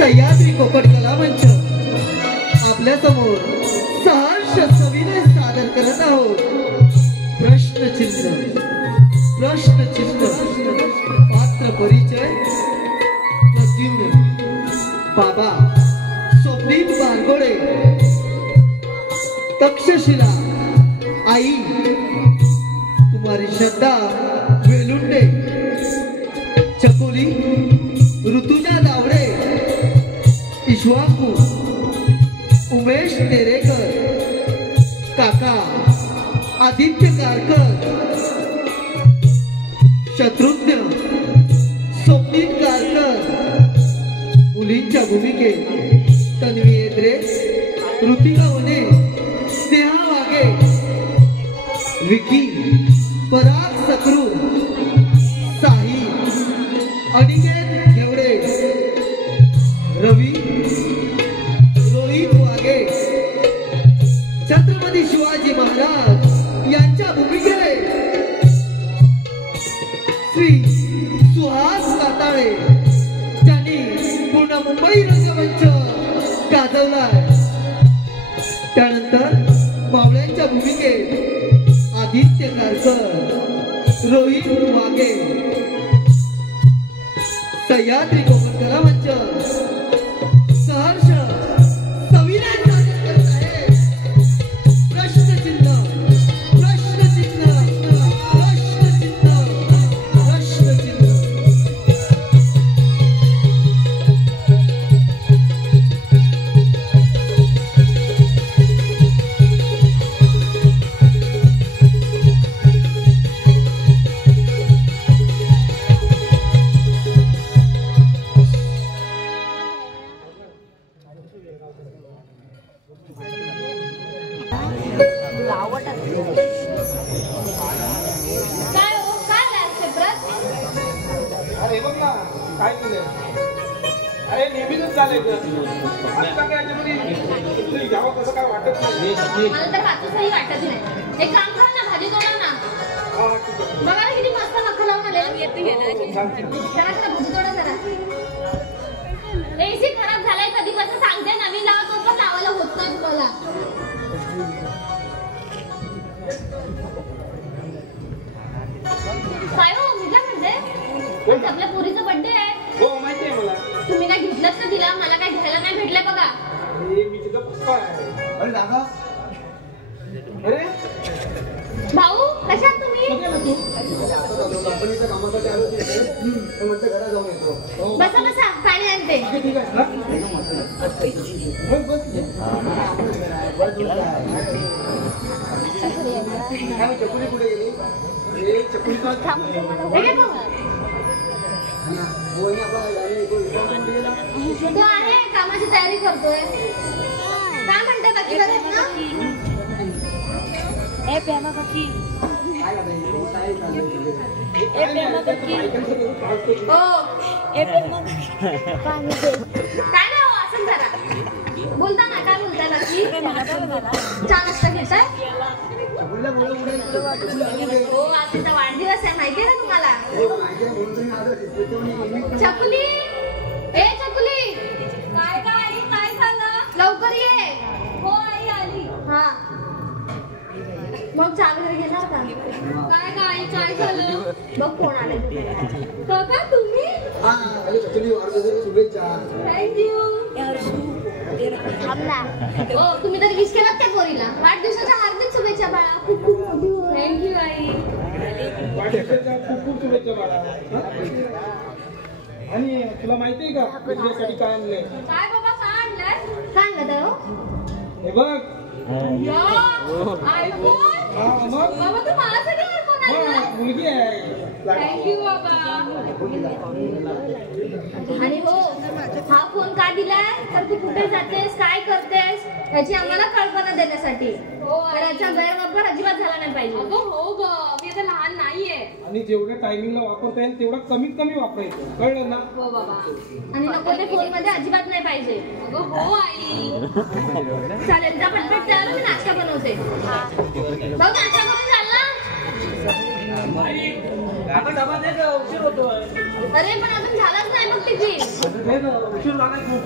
सह्याद्री कोकण कला मंच आपल्या समोर सहर्ष सविनय सादर करत आहोत प्रश्नचिन्ह पात्र परिचय प्रद्युम्न बाबा स्वप्नील बारगोडे तक्षशिला आई कुमारी श्रद्धा वेलुंडे चकोली ऋतुजा दावडे इश्वाकू उमेश तेरेकर काका आदित्य कारकर शत्रुघ्न स्वप्नील कारकर मुलींच्या भूमिकेत तन्वी एद्रे ऋतिका वने स्नेहा वागे विकी पराग सकरू साही अनिकेत घेवडे रवी रोहित वागे छत्रपती शिवाजी महाराज यांच्या भूमिकेत श्री सुहास काताळे ज्यांनी पूर्ण मुंबई रंगमंच गाजवलाय। त्यानंतर मावळ्यांच्या भूमिकेत आदित्य कारकर रोहित वागे सह्याद्री कोकण कला मंच सहर्ष सविनय सादर करत आहे प्रश्नचिन्ह एसी खराब झालाय कधीपासून सांगते नवीन लावा तो पण लावायला होत नाही तुम्हाला। काय हो मी काय म्हणते आज आपल्या पोरीचा बर्थडे आहे। हो माहिती आहे मला। तुम्ही काय घेतलंच ना तिला मला काय घ्यायला नाही भेटलंय बघा। अरे मी तुझा पप्पा आहे। अरे दादा अरे भाऊ कशात तुम्ही कंपनीच्या कामासाठी आलो होते म्हणते घरा जाऊन येतो। बसा बसा पाणी आणते। ठीक आहे ना बस चकुली कुठे गेली? अरे चकुली तो आहे कामाची तयारी करतोय। काय म्हणते बाकी बरं ना? ए प्रेमा काकी ए प्रेमा काकी हो ए प्रेमा पाणी दे काय ना हो असं जरा बोलता ना काय बोलताय बाकी चहा नाश्ता घेताय? हो आज तिचा वाढदिवस आहे माहिती आहे ना तुम्हाला? चकुली ए चकुली काय काय काय झालं? लवकर ये। हो आई आली। हा मग चहा वगैरे घेणार का? काय काय काय झालं? बघ कोण आले काका तुम्ही? थँक्यू। हो तुम्ही तरी विश केलात त्या पोरीला वाढदिवसाच्या हार्दिक शुभेच्छा बाळा। खूप खूप थँक्यू आई। खूप खूप शुभेच्छा बाळा। आणि तुला माहिती आहे का तुझ्यासाठी काय आणलंय? काय बाबा काय आणलंय? काय आणलं हो? हे बघ आयफोन। मग बाबा तू माझ्यासाठी आयफोन आणला? मुलगी आहे। थँक्यू बाबा। आणि हो हा फोन का दिलाय तर तू कुठे जातेस काय करतेस याची आम्हाला कल्पना देण्यासाठी। तर याचा गैरवापर अजिबात झाला नाही पाहिजे। अगं हो ग मी आता लहान नाहीये। आणि जेवढ्या टायमिंगला वापरता येईल तेवढा कमीत कमी वापरायचं कळलं ना? हो बाबा। आणि नको ते फोन मध्ये अजिबात नाही पाहिजे। अगं हो आई। चालेल जा पटपट तयार हो, मी नाश्ता बनवते। भाऊ नाश्ता करून चाल ना। आता डबा दे ग, उशीर होतोय. अरे पण अजून झालाच नाही मग टिफिन. दे ग, उशीर झालाय खूप.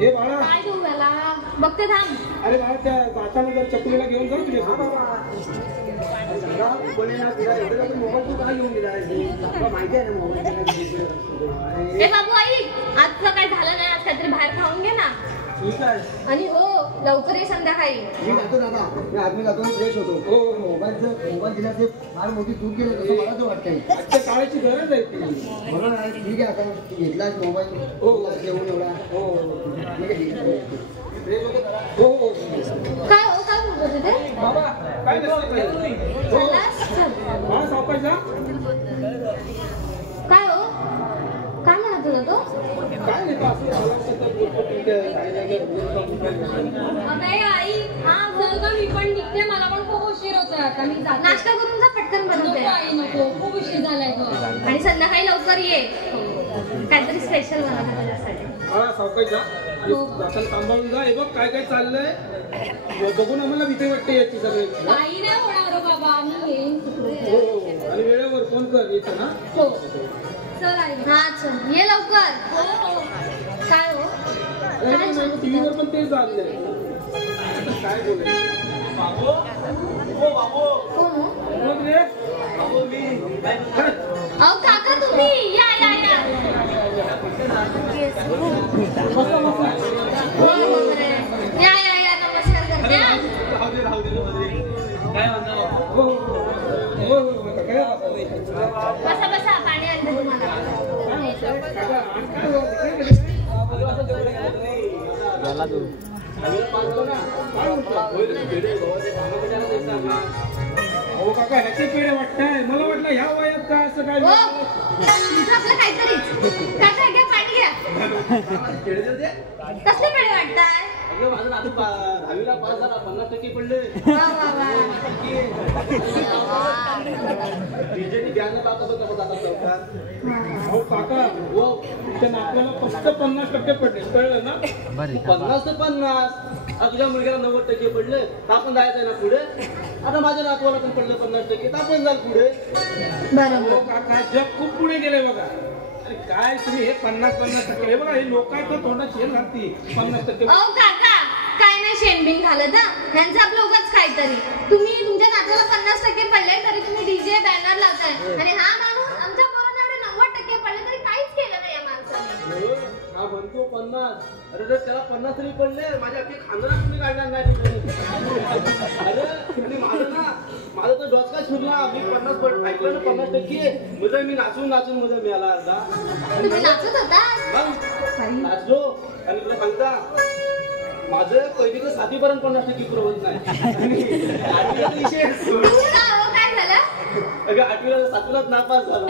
हे बाळा, काय देऊ याला बघते थांब. अरे बाळा त्या जाताना जर चकुलीला घेऊन जा तुझ्या मोबाईल तू काय घेऊन गेला माहिती आहे ना मोबाईल. ए बाबू आई आजचं काय झालं नाही, आज काहीतरी बाहेर खाऊन घे ना. ठीक आहे. आणि हो लवकर ये संध्याकाळी. मी जातो दादा, मी आदमी जातो फ्रेश होतो. हो मोबाईल दिला ते फार मोठी चूक केली असं मला तर वाटतंय. आजच्या काळाची गरज आहे ती. म्हणून ठीक आहे, आता घेतलाच मोबाईल. हो जेवण एवढा. हो ठीक आहे ठीक आहे. फ्रेश होतो. हो हो काय हो काय म्हणत होते ते? बाबा काय चलास, चल. हा सावकाश जा. काय हो काय म्हणत होता तो? काय नाही का असं झालं असेल तर बोलतो ठीक आहे. काही नाही काय अबे आई हा चल ग, मी पण निघते, मला पण खूप उशीर होतोय आता. मी जाते. नाश्ता करून जा पटकन बनवते. नको आई नको, खूप उशीर झालाय ग. आणि संध्याकाळी लवकर ये, काहीतरी स्पेशल बनवते तुझ्यासाठी. हा सावकाश जा. आणि जाताना सांभाळून जा. हे बघ काय काय चाललंय बघून आम्हाला भीती वाटते याची सगळी. काही नाही होणार हो बाबा, मी येईन. हो आणि वेळेवर फोन कर येतो ना. हो चल आई. हा चल ये लवकर. हो हो. काय हो टीव्हीवर पण तेच चाललंय. आता काय बोलायचं. बाबू हो बाबू कोण हो? मग रे बाबू मी अहो काका तुम्ही या या या. हो, रे. या या या नमस्कार करते हा. राहू दे काय म्हणता हो हो काय बसा बसा पाणी आणते तुम्हाला. हो काका ह्याचे पेढे वाटताय. मला वाटलं ह्या वयात काय असं काय हो तुमचं आपलं काहीतरीच. काका घ्या पाणी घ्या. कसले पेढे वाटताय? माझं नातू 10वीला पास झाला 50% पडले. वा वा वा. हो काका हो तुमच्या नातवाला फक्त 50% पडले कळलं ना. 50 ते 50. तुझ्या मुलग्याला 90% पडले तर आपण जायचंय ना पुढे. आता माझ्या नातवाला पण पडलं 50% तर आपण जाल पुढे. बरोबर. हो काका जग खूप पुढे गेले बघा. अरे काय तुम्ही हे 50% हे बघा हे लोकांचं तोंडात शेण घालती 50%. अहो काका काय नाही शेणबिन घालत हा. ह्यांचं आपलं उगाच काहीतरी. तुम्ही तुमच्या नातवाला 50% पडले तरी तुम्ही डीजे बॅनर लावताय. आणि हा माणूस आमच्या पोरांना एवढे 90% पडले तरी काहीच केलं नाही या माणसाने. हा म्हणतो 50. अरे जर त्याला 50 तरी पडले माझ्या अख्खे खानदारात तुम्ही काढणार नाही. अरे तुम्ही माझं ना माझा तर डोसका शिरला. मी 50 ऐकलं ना 50%. म्हणजे मी नाचून म्हणजे मिळाला अर्धा. तुम्ही नाचत होता. नाचलो आणि तुला सांगता माझं पहिली तर 7वी पर्यंत 50% पुरं होत नाही. 8वीला विषय काय झालं? अगं 8वीला 7वीलाच नापास झाला.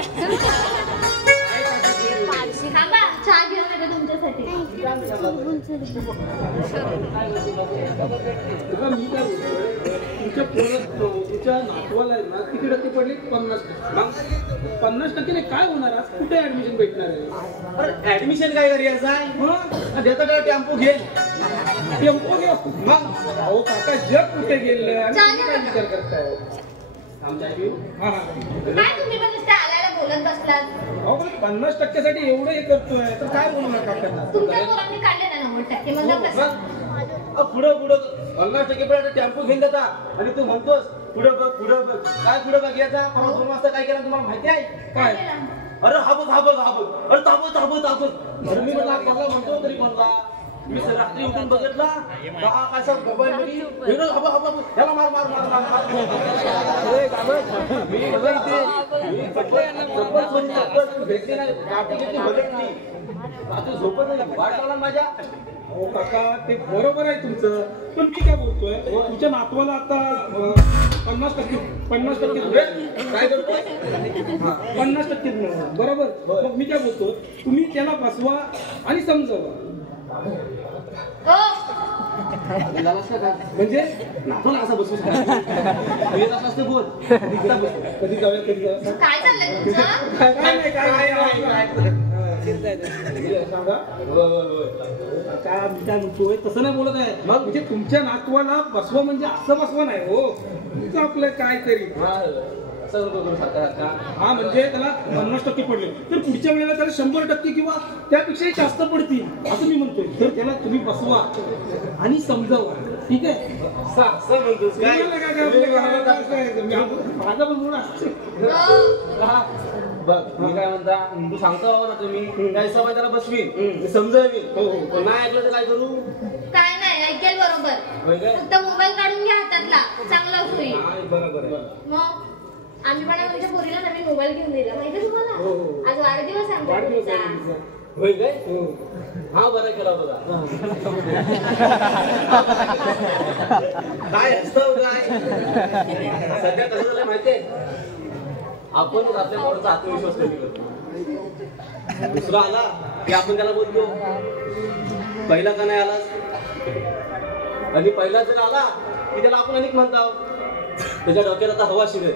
थांबा चहा घेऊन येते तुमच्यासाठी. मी काय बोलतोय तुमच्या नातवाला आहे ना किती टक्के पडले 50%. 50% काय होणार. आज कुठे ऍडमिशन भेटणार आहे. अरे ऍडमिशन काय करायचं आहे. देता का टेम्पो घेईल. टेम्पो घे मग. अहो काका जग कुठे गेले आणि तुम्ही काय विचार करताय. आमच्या काय तुम्ही पण नुसते आल्याला बोलत बसलात. अहो 50% साठी एवढं हे करतोय तर काय बोलणार काकांना. तुमच्या पोरांनी काढले ना 90% मग कसं? पुढं 50% पण टेम्पो घेऊन जाता आणि तू म्हणतोस पुढं बघ काय पुढं बघ याचा 2 वाजता काय केलं तुम्हाला माहिती आहे काय. अरे हा बघ अरे ताबत अरे मी म्हणतो तरी म्हणला. मी रात्री उठून बघितला कसा मोबाईल मध्ये याला मार भेटली नाही झोपत नाही वाट लावला माझ्या. हो काका ते बरोबर आहे तुमचं. पण मी काय बोलतोय तुमच्या नातवाला आता 50% काय करतोय 50% बरोबर. मग मी काय बोलतो तुम्ही त्याला बसवा आणि समजवा. म्हणजे नातवाला असा बसू असं बोल कधी जाऊया काय चाललंय तुमचं? सांगा काय म्हणतोय तसं नाही बोलत आहे. मग म्हणजे तुमच्या नातवाला बसवा म्हणजे असं बसवा नाही हो. तुमचं आपलं काय तरी असं नको करू सारखा. हा म्हणजे त्याला 50% पडले तर पुढच्या वेळेला त्याला 100% किंवा त्यापेक्षाही जास्त पडतील असं मी म्हणतोय. तर त्याला तुम्ही बसवा आणि समजावा. ठीक आहे. असं म्हणतोस काय? माझा पण मूड असतो. बघ मी काय म्हणता, तू सांगता ना तुम्ही काय सवय त्याला बसवीन समजावीन. पण नाही ऐकलं तर काय करू? काय नाही ऐकेल बरोबर. होय काय? फक्त मोबाईल काढून घ्या हातातला, चांगला होईल. बरोबर आहे. मग आम्ही पण आमच्या पोरीला नवीन मोबाईल घेऊन दिला माहिती तुम्हाला. आज वाढदिवस आहे आमच्या पोरीचा. होय काय? हा बरं केला बघा. काय असतं काय सध्या कसं झालं माहितीये, आपण आपल्या पोराचा आत्मविश्वास कमी करतो. दुसरा आला की आपण त्याला बोलतो पहिला का नाही आलास, आणि पहिला जर आला की त्याला आपण अनेक म्हणतो. त्याच्या डोक्यात आता हवा शिरेल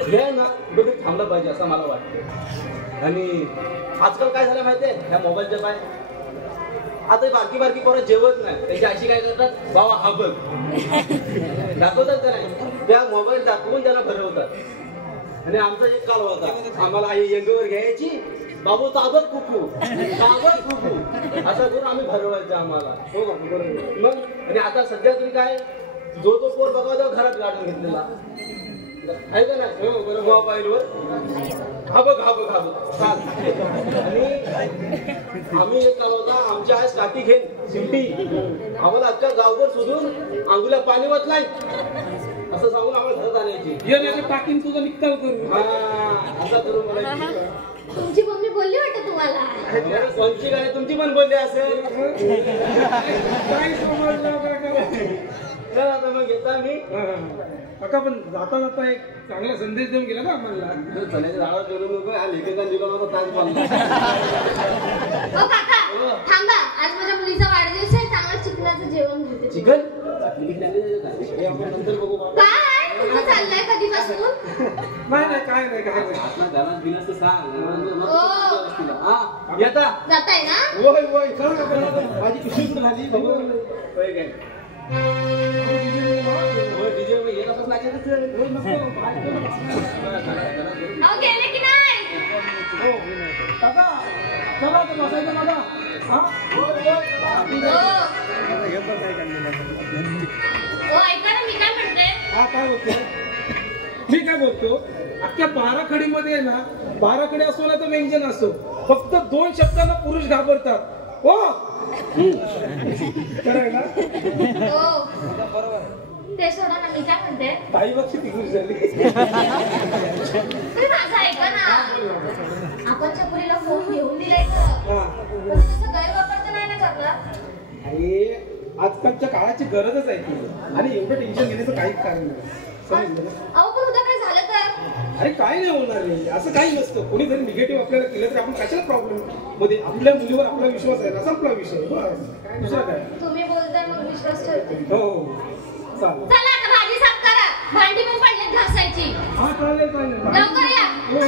हे ना कुठे थांबलं पाहिजे असं मला वाटतं. आणि आजकाल काय झालं माहितीये, ह्या मोबाईलच्या पाय आता बारकी बारकी पोरं जेवत नाही. त्यांची अशी काय करतात, बाबा हा बघ दाखवतात का नाही, त्या मोबाईल दाखवून त्याला भरवतात. आणि आमचा एक काल होता, आम्हाला आई यंगवर घ्यायची, बाबू ताबत कुकू ताबत कुकू असं करून आम्ही भरवायचं आम्हाला. हो बरोबर. मग आणि आता सध्या तुम्ही काय, जो तो पोर बघा तेव्हा घरात गाडून घेतलेला आहे का नाही. हो बरोबर. मोबाईलवर हा बघ हा बघ हा बघ चाल. आणि आम्ही एक काल होता, आमची आज काठी घेन शिमटी आम्हाला अख्खा गावभर शोधून अंगुल्या पाणी वाचलाय असं सांगून आम्हाला घरात आणायची. टाकीन तुझं निकाल करू. हा असं करून मला तुमची मम्मी बोलली वाटतं तुम्हाला. कोणची काय तुमची पण बोलली असेल. काय समजलं चला आता मग येता मी. काका पण जाता जाता एक चांगला संदेश देऊन गेला ना आम्हाला. चण्याच्या झाडावर जोडून नको, हा लेखकांनी दिला मला ताज बांधला. ओ काका थांबा, आज माझ्या मुलीचा वाढदिवस आहे, चांगलं चिकनाचं जेवण घेते. चिकन आपण नंतर बघू. काय तुझं चाललंय कधीपासून? नाही काय नाही घरात बिनस तर सांग. हा येता जाताय ना. होय होय खरं माझी पिशवी कुठे झाली होय काय डीजे येत असं नाचायचं. अहो गेले की नाही. काका चला तर बसायचं मला. ऐका ना मी काय म्हणते. हा काय बोलतो मी काय बोलतो, अख्ख्या बाराखडीमध्ये आहे ना, बाराखडी असो ना तर व्यंजन असो, फक्त 2 शब्दांना पुरुष घाबरतात. हो खरं ना. ते सोडा ना, मी काय म्हणते. काही बघ किती खुश झाली. तुम्ही माझं ऐका ना, आपण चपुरीला फोन घेऊन दिलाय तर तसं गैरवापर तर नाही ना करणार. अरे आजकालच्या काळाची गरजच आहे ती, आणि एवढं टेन्शन घेण्याचं काहीच कारण नाही. समजलं ना? अहो पण उद्या काय झालं तर. अरे काय नाही होणार रे, असं काही नसतं. कोणी जरी निगेटिव्ह आपल्याला केलं तरी आपण कशाला प्रॉब्लेम मध्ये, आपल्या मुलीवर आपला विश्वास आहे असा आपला विषय. बस दुसरं काय. तुम्ही बोलताय मग विश्वास ठेवते. हो चालेल. चला आता भाजी साफ करा, भांडी पण पडलेत घासायची. हा चालेल लवकर या. हो.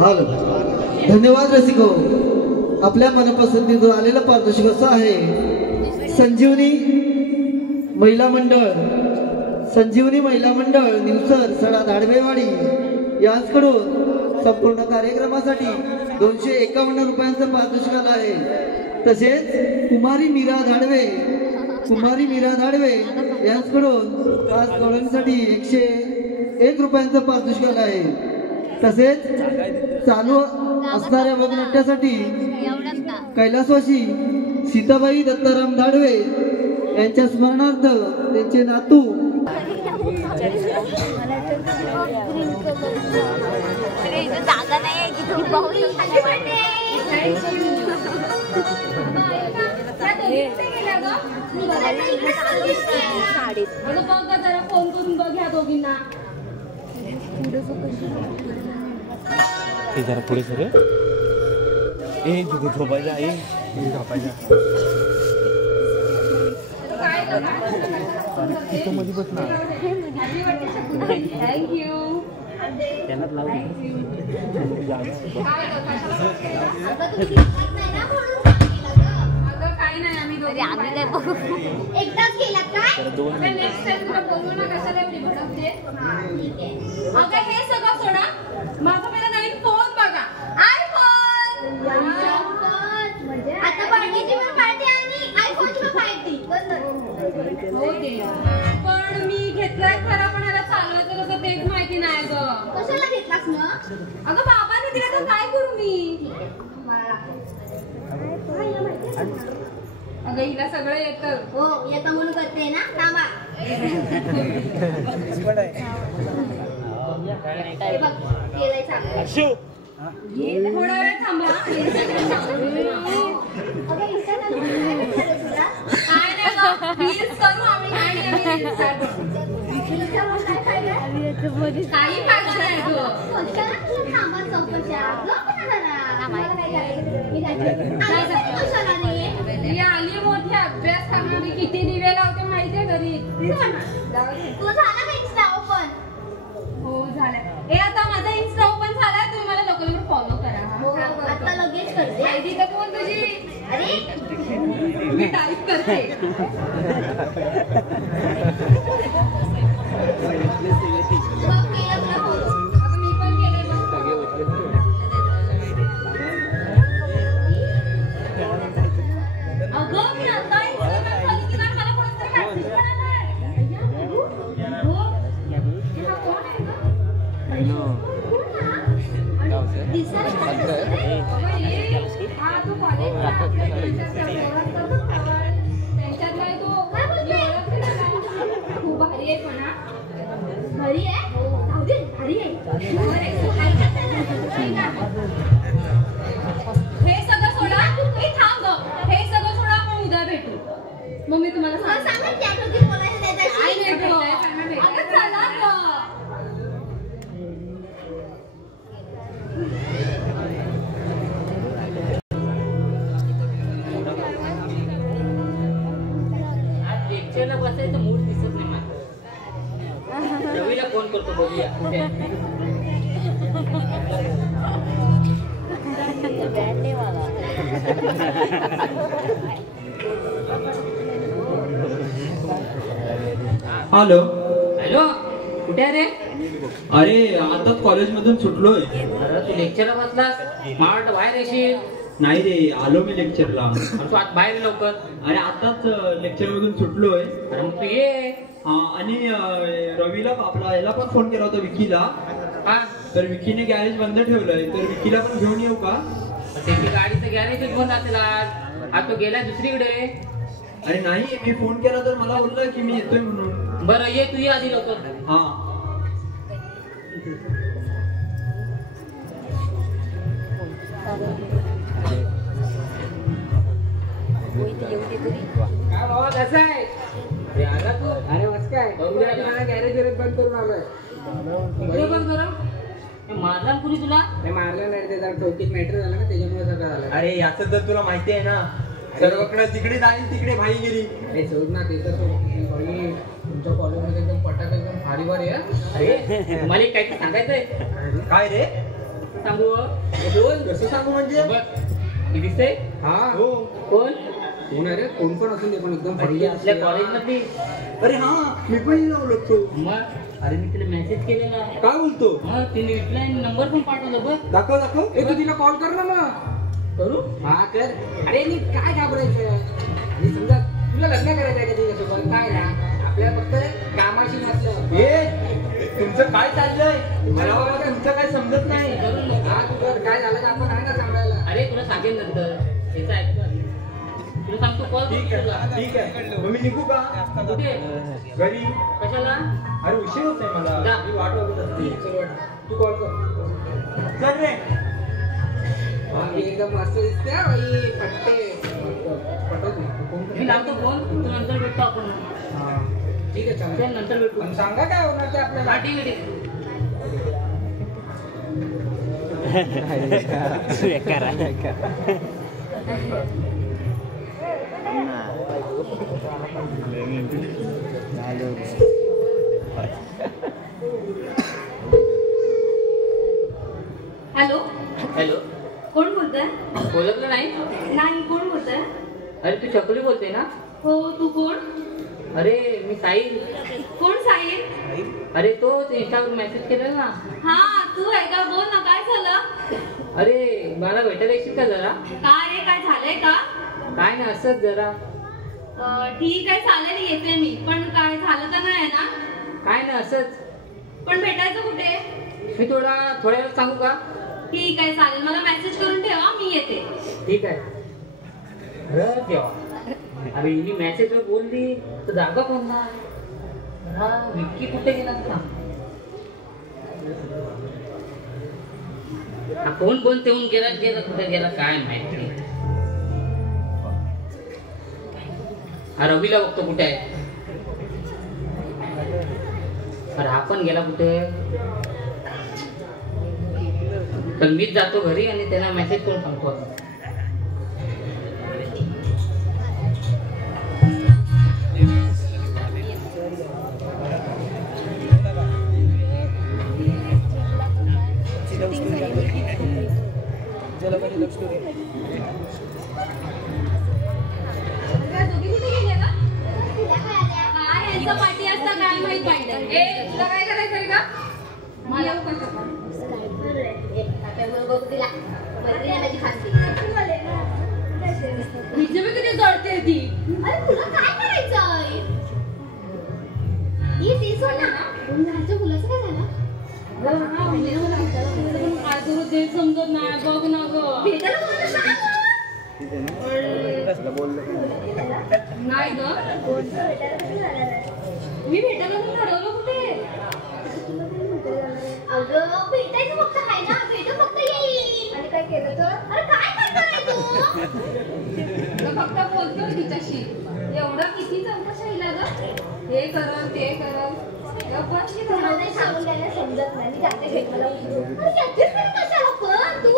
हाल धन्यवाद रसिको. आपल्या मनपसंतीतून आलेलं पारितोषिक असं आहे, संजीवनी महिला मंडळ, संजीवनी महिला मंडळ निवसर सडा धाडवेवाडी यांच्याकडून संपूर्ण कार्यक्रमासाठी 251 रुपयांचं पारितोषिक आलं आहे. तसेच कुमारी मीरा धाडवे यांच्याकडून आज गवळणीसाठी 101 रुपयांचं पारितोषिक आलं आहे. तसेच चालू असणाऱ्या वगनाट्यासाठी कैलासवासी सीताबाई दत्ताराम धाडवे यांच्या स्मरणार्थ त्यांचे नातू जागा नाही की तुम्ही पाहू जरा फोन करून बघ ह्या दोघींना. ते जरा पुढे सर ए तिथे झोपायचा ए झोपायचा मध्ये बसणार थँक्यू. त्यांनाच लावून अगं काही नाही आम्ही दोघी बाहेर. एकदाच केलात काय? अगं नेक्स्ट टाइम तुला बोलू ना कशाला एवढी भडकते. हा, ठीक आहे. अगं हे सगळं सोडा, माझा पहिला नवीन फोन बघा, आयफोन. आता बर्थडेची पण पार्टी आणि आयफोनची पण पार्टी. हो दे. पण मी घेतलाय खरा, पण याला चालवायचं कसं तेच माहिती नाही गं. कशाला घेतलास ना? अगं बाबाने दिला तर काय करू मी? अगं हिला सगळं येतं. हो येतं म्हणून करते ना. थांबा. हे बघ केलंय चांगलं. थोडा वेळ थांबा. अगं Instagram वर काय करायचं तुला? काय नाही गं, रील्स करू आम्ही आणि आम्ही रील्स काढू. Instagram वर काय पाहिलं? काही पाहिजे नाही गं. कशाला तुला थांबा चौकशा? गप ना जरा. मला काय करायचं? मी जायचं. आणि कशाला रे? ही आली मोठी अभ्यास करणारी, किती दिवे लावते माहितीये घरी. तुझं झालं का Insta open? हो झालंय. आता माझा इन्स्टा ओपन झालाय, तुम्ही मला लोकलवर फॉलो करा. हो, आता लगेच करते. आयडी तर कोण तुझी? अरे मी टाईप करते. बघ केलं तुला follow. आता मी पण केलंय बघ. अगं मी आता Instagram चालू केलं, मला कोणतरी message मिळालाय. हो. हा कोण आहे गं? दिसायला काय दिसतं रे? अगं ये. हा तू कॉलेजला आपल्या friends च्या ओळख करतो का? त्यांच्यातला आहे तो. काय बोलते? ओळखते ना का? खूप भारी आहे पण हा. घरी आहे? जाऊ दे, घरी आहे. ऐकत नाही ना. हे सगळं सोडा. हे थांब गं. हे सगळं सोडा, आपण उद्या भेटू. मग मी तुम्हाला तुला सांगते. सांग ना त्या टोकीत बोलायचं नाही त्याशी. काय नाही गं. अगं चला गं. आज लेक्चरला बसायचं मूड दिसत नाही मला. रवीला फोन करतो, बघूया कुठे आहे. हॅलो. हॅलो, कुठे आहे रे? अरे आताच कॉलेजमधून सुटलोय. अरे तू लेक्चरला बसलास, मला वाटतं बाहेर येशील. नाही रे, आलो मी लेक्चरला. अरे तू आत बाहेर ये लवकर. अरे आताच लेक्चर मधून सुटलोय. अरे मग तू ये. हा, आणि रवीला आपला याला पण फोन केला होता, विकीला. हा, तर विकीने गॅरेज बंद ठेवलंय, तर विकीला पण घेऊन येऊ का? त्याची गाडीचं गॅरेज बंद असेल आज. आज तो गेला दुसरीकडे. अरे नाही, मी फोन केला तर मला बोलला की मी येतोय म्हणून. बरं ये, तू ये आधी लवकर. हा. काय बाबा, कसं आहे? अरे आला तू? अरे मस्त काय, गॅरेज बंद करून आलोय. बंद करा. मारला कुणी तुला? मारलं नाही, ते जरा डोकीत मॅटर झालं ना, त्याच्यामुळे सगळं झालं. अरे याचं तर तुला माहिती आहे ना, सर्वकडे जिकडे जाईल तिकडे भाई गेली. अरे सोड ना, ते तर भाई तुमच्या कॉलेजमध्ये एकदम पटाक एकदम भारी भारी आहे. अरे मला एक काहीतरी सांगायचंय. काय रे? सांगू? बोल. कसं सांगू म्हणजे? बघ, हे दिसतंय? हा हो. कोण? कोण आहे रे? कोण पण असून दे, पण एकदम अरे भारी आपल्या कॉलेजमधली. अरे हा, मी पण ओळखतो. मग अरे मी तिला मेसेज केलेला. काय बोलतो? मग तिने रिप्लाय नंबर पण पाठवला. बघ, दाखव दाखव. ए, तू तिला कॉल कर ना मग. करू? हा कर. अरे नी काय घाबरायचं? आणि समजा तुला लग्न करायचं आहे का तिच्यासोबत? काय ना, आपल्याला फक्त कामाशी म्हटलं. ए, तुमचं काय चाललंय? मला बाबा तुमचं काय समजत नाही. हा, तुझं काय झालं का आपण आहे ना सांगायला. अरे तुला सांगेन नंतर. त्याचं ऐकतो. तुला सांगतो, कॉल ठीक आहे, ठीक आहे. मग मी निघू का? कुठे? घरी. कशाला? अरे उशीर होतोय मला. जा. मी वाट बघत असते. तू कॉल कर. चल रे. बाकी एकदम मस्त दिसते हा बाई, फटते. पटवतो. मी लावतो फोन, तू नंतर भेटतो आपण. हा, ठीक आहे, चालेल. चल, नंतर भेटू. पण सांगा काय होणार ते आपल्याला. हा, ठीक आहे, ठीक हॅलो, हॅलो, कोण बोलतंय? ओळखलं नाही? नाही, कोण बोलतंय? अरे तू चकली बोलते ना? हो, तू कोण? अरे मी साहिल. कोण साहिल? अरे तोच इंस्टावर मेसेज केलेला ना. हा, तू आहे का? बोल ना, काय झालं? अरे मला भेटायला येशील का जरा? काय रे, काय झालंय का? काय ना असंच जरा. ठीक आहे, चालेल, येते मी. पण काय झालं तर नाही ना? काय ना असंच. पण भेटायचं कुठे? मी थोड्या वेळ सांगू का? ठीक आहे, चालेल. मला मेसेज करून ठेवा, मी येते. ठीक आहे. अरे देवा, अरे हिने मेसेजवर बोलली तर जागा कोण ना? हा विक्की कुठे गेला ना? हा कोण तेवून गेला कुठे गेला काय माहिती. हा रवीला बघतो कुठे आहे. अरे हा पण गेला कुठे? तर मीच जातो घरी आणि त्यांना मेसेज करून सांगतो. पार्टी असता काय माहित पाहिजे. तुला काय करायचंय का? मला हिचे मी किती जळते ती. अरे तुला काय करायचंय? ती सोड ना. घरच्या मुलाचं काय झालं? काय करू ते समजत नाही. बघ ना ग. भेटायला नाही ग, मी भेटायला ठरवलं कुठे. अगं भेटायचं फक्त आहे ना. भेटू फक्त येईल. आणि काय केलं तर? अरे काय करणार तू? फक्त बोलतो तिच्याशी. एवढं किती चौकशी आहे ग. हे करल ते करल. मला नाही सांगून द्यायला समजत नाही. मी जाते भेटायला. अरे त्याचीच पण कशाला पण तू?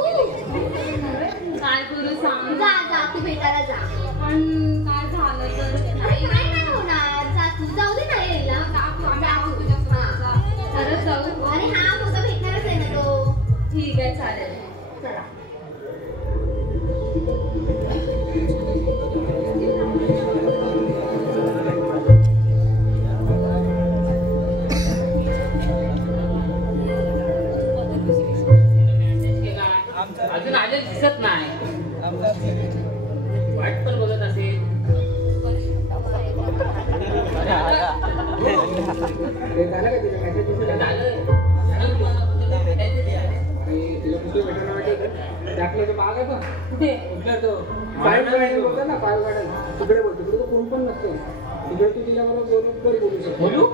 काय करू सांग. जा तू भेटायला जा. पण काय झालं तर? अरे काय नाही होणार. जा तू. जाऊ दे ना यायला. खरंच जाऊ? अरे हा मुलगा भेटणारच आहे ना तो. ठीक आहे, चालेल. चला. अजून आले दिसत नाही. वाट पण बघत असेल. झालं का तिला मेसेज भेटायला वाटेल दाखल्याचा बाग आहे पण कुठे? कुठला तो फाईव्ह गार्डन बोलतो ना. फाईव्ह गार्डन तिकडे बोलतो. तिकडे तो कोण पण नसतो. तिकडे तू तिच्याबरोबर बरोबर बोलू शकतो. बोलू?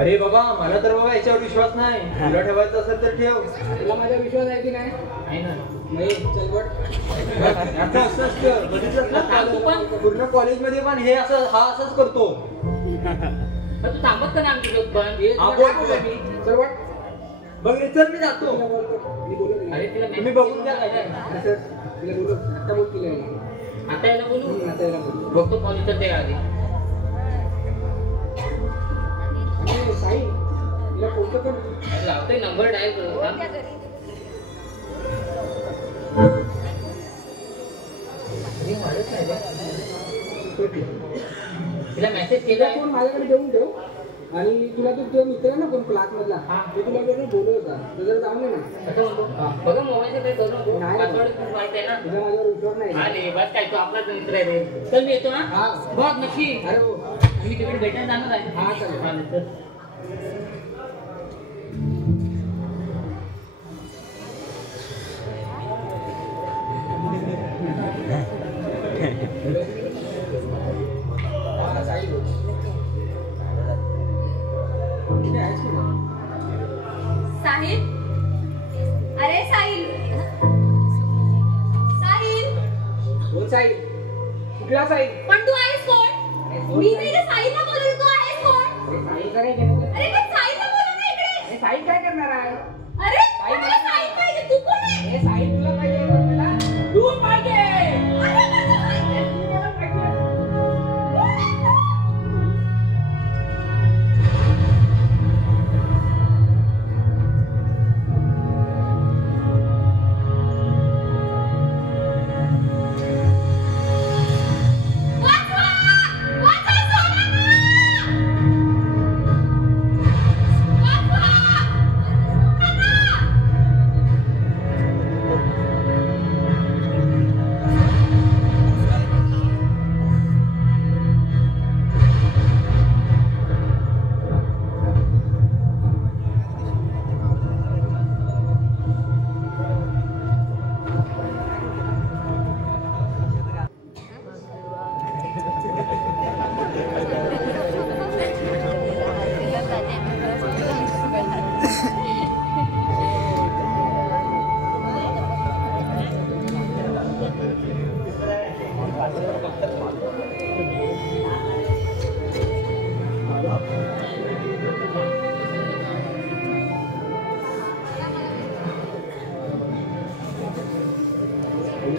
अरे बाबा मला तर बाबा याच्यावर विश्वास नाही. तुला ठेवायचं असेल तर ठेव. तुला माझा विश्वास आहे की नाही? आहे ना. नाही चल बट आता असं असतं बघितलंस ना. पूर्ण कॉलेजमध्ये पण हे असं हा असंच करतो. पण तू थांबत का नाही आमच्यासोबत पण? हा, बोल, बोल. चल बट बघ रे चल मी जातो. तिला बोलतो. मी बोलू अरे तिला तुम्ही बघून घ्या काय. असं तिला बोलू. आता बोल तिला आता यायला बोलू. आता याला बोलू. बघतो कॉलेज तर ते आधी. साई तिला कोणतं पण लावतोय नंबर डायल करू का? तिला मेसेज केला. फोन माझ्याकडे देऊन ठेव. आणि तुला तो तुझा मित्र आहे ना कोण क्लास मधला तो तुला बरोबर बोलत होता. तो जर जाऊन दे ना. असं म्हणतो. बघा मोबाईलचं काही करू नको. नाही. पासवर्ड खूप माहित आहे ना. तुझा माझ्यावर विश्वास नाही. अरे बस काय तू आपलाच मित्र आहे रे. चल मी येतो ना. हा. बघ नक्की. अरे हो. मी तिकडे भेटायला जाणार आहे. हा, चालेल. चालेल चल. हा, साई बोल. कुठे आहेस कुठे? साहिल. अरे साहिल. साहिल. बोल साई. कुठला साई? पण तू आहेस कोण? मी नाही रे साहिलला बोलवलं. तू आहेस कोण? अरे साई काय केलं? अरे पण साहिलला बोलव ना इकडे. अरे साई काय करणार आहे? अरे पण मला साहिल पाहिजे. तू कोण आहे? अरे साई तुला पाहिजे मला. तू पाहिजे. अरे मला पाहिजे. तुला पाहिजे.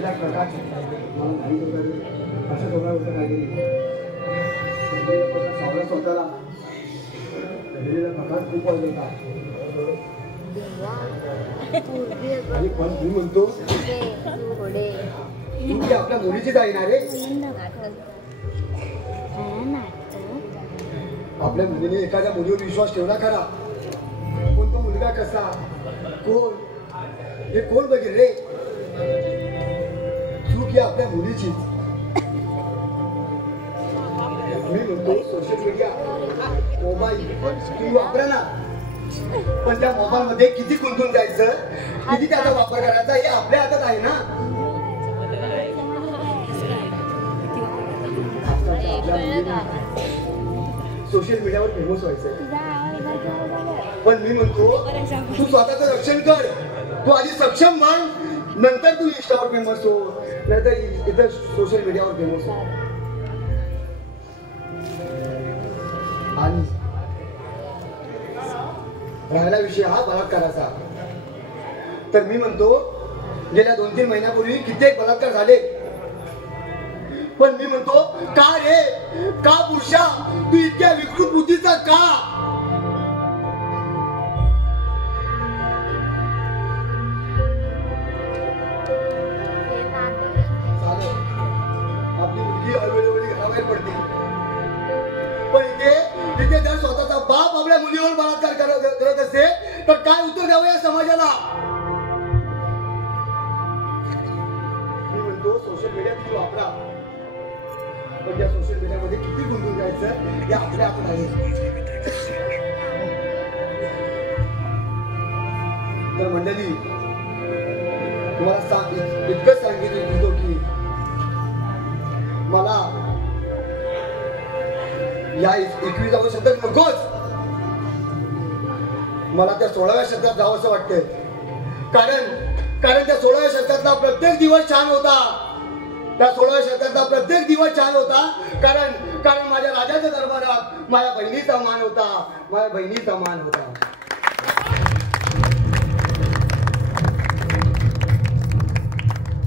घडलेला प्रकार मला नाही वगैरे असं थोडा होतं काहीतरी सावळा स्वतःला घडलेला प्रकार खूप वाईट होता. आणि पण मी म्हणतो तू आपल्या मुलीचीच आहे ना रे. आपल्या मुलीने एखाद्या मुलीवर विश्वास ठेवला खरा, पण तो मुलगा कसा, कोण, हे कोण बघेल रे. चूक ही आपल्या मुलीचीच. मी म्हणतो सोशल मीडिया, मोबाईल तुम्ही वापरा ना, पण त्या मोबाईल मध्ये किती गुंतून जायचं, किती त्याचा वापर करायचा हे आपल्या हातात आहे ना. सोशल मीडियावर फेमस व्हायचं, पण मी म्हणतो तू स्वतःचं रक्षण कर. तू आधी सक्षम बन, नंतर तू इंस्टावर फेमस हो, नंतर इतर सोशल मीडियावर फेमस हो. आणि राहिला विषय हा बलात्काराचा, तर मी म्हणतो गेल्या 2-3 महिन्यापूर्वी कित्येक बलात्कार झाले, पण मी म्हणतो का रे, का पुरुषा तू इतक्या विकृत बुद्धीचा का. आपली मुलगी अवेळोवेळी घराबाहेर पडते, पण इथे जर स्वतःचा बाप आपल्या मुलीवर बलात्कार करत असते तर काय उत्तर द्यावं या समाजाला. मी म्हणतो सोशल मीडिया तुम्ही वापरा, पण त्या सोशल मीडियामध्ये किती गुंतून जायचं हे आपल्या हातात आहे. तर मंडळी तुम्हाला इतकंच सांगितलं की मला या 21व्या शतक नकोच, मला त्या 16व्या शतकात जावं असं वाटतंय. कारण त्या 16व्या शतकातला प्रत्येक दिवस छान होता. त्या 16व्या शतकातला प्रत्येक दिवस छान होता, कारण माझ्या राजाच्या दरबारात माझ्या बहिणीचा मान होता, माझ्या बहिणीचा मान होता.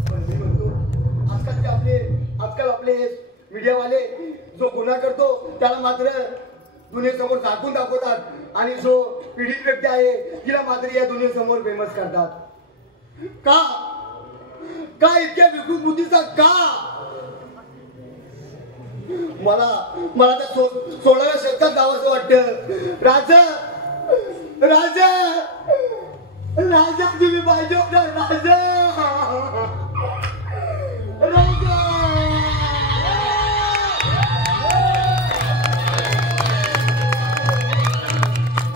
पण मी म्हणतो आजकाल आपले मीडियावाले जो गुन्हा करतो त्याला मात्र दुनियेसमोर झाकून दाखवतात, आणि जो पीडित व्यक्ती आहे तिला मात्र या दुनियेसमोर फेमस करतात. का इतक्या विकृत बुद्धीचा का. मला त्या 16व्या शतकात जावं असं वाटतं. राजा तुम्ही पाहिजे होता. राजा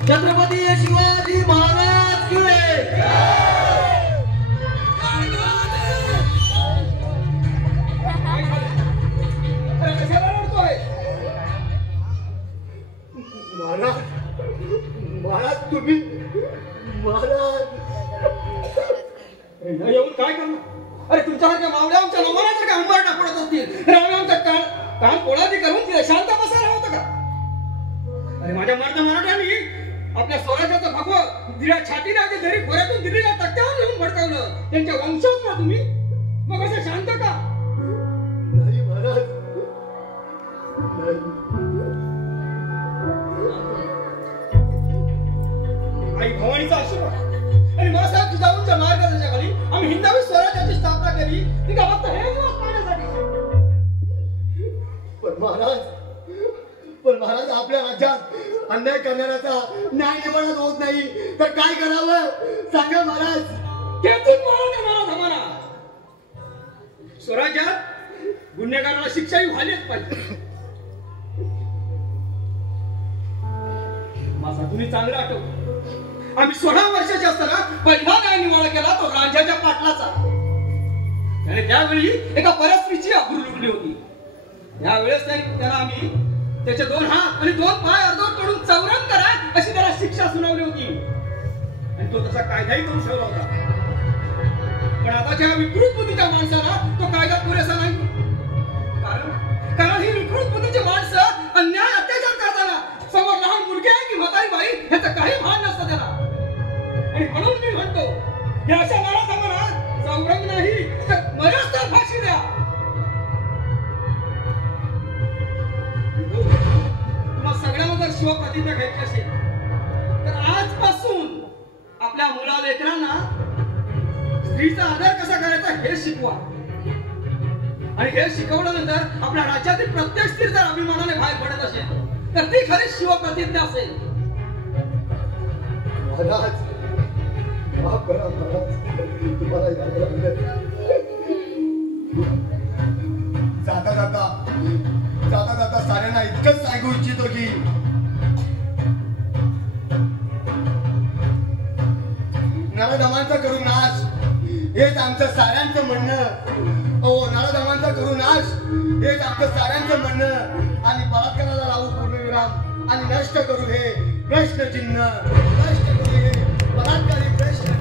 छत्रपती शिवाजी महाराज की महाराज तुम्ही येऊन काय करणार. अरे तुमच्यासारख्या मावड्या आमच्या नवऱ्यासारख्या अंबारटा पडत असतील, आम्ही आमच्या कान पोळादी करून तिला शांत बसायला होतं का. अरे माझ्या मराठ्यांनी आपल्या स्वराज्याचं भागवं दिल्या छातीला ते घरी खोऱ्यातून दिल्लीला तक्त्यावर लिहून भडकवलं. त्यांच्या वंशज ना तुम्ही, मग असं शांत का. नाही महाराज, आई भवानीचा आशीर्वाद आणि मासाहेब जिजाऊंच्या मार्गदर्शनाखाली आम्ही हिंदवी स्वराज्याची स्थापना केली, ती का फक्त हे दिवस पाहण्यासाठी. पण महाराज आपल्या राज्यात अन्याय करणाऱ्याचा न्याय निवाडा होत नाही, तर काय करावं सांगा महाराज. स्वराज्यात गुन्हेगाराला शिक्षाही व्हायलाच पाहिजे. माझा तुम्ही चांगलं आठव, आम्ही 16 वर्षाचे असताना पहिला न्याय निवाडा केला तो राजाच्या पाटलाचा. त्याने त्यावेळी एका परस्त्रीची अब्रू लुटली होती. यावेळेस त्याला आम्ही त्याचे 2 हात आणि 2 पाय अर्धवट तोडून चौरंग करा अशी त्याला शिक्षा सुनावली होती, आणि तो तसा कायदाही करू शकला होता. पण आताच्या विकृत बुद्धीच्या माणसाला तो कायदा पुरेसा नाही. कारण ही विकृत बुद्धीची माणसं अन्याय अत्याचार करताना समोर लहान मुलगी आहे की म्हातारी बाई ह्याचं काही भान नसतं त्याला. आणि म्हणून मी म्हणतो, या अशा माणसाला चौरंग नाही तर मरस्त तर आजपासून आपल्या मुला लेकरांना स्त्रीचा आदर कसा करायचा हे शिकवा. आणि हे शिकवल्यानंतर आपल्या राज्यातील प्रत्येक स्त्री जर अभिमानाने बाहेर पडत असेल तर ती खरी शिवप्रतिज्ञा असेल. महाराज माफ करा महाराज, तुम्हाला याद लागलं. जाता जाता साऱ्यांना इतकंच सांगू इच्छितो की नराधमांचा करू नाश हेच आमचं साऱ्यांचं म्हणणं. नराधमांचा करू नाश हेच आमचं साऱ्यांचं म्हणणं. आणि बलात्काराला लावू पूर्णविराम आणि नष्ट करू हे प्रश्नचिन्ह. नष्ट करू हे बलात्कारी प्रश्न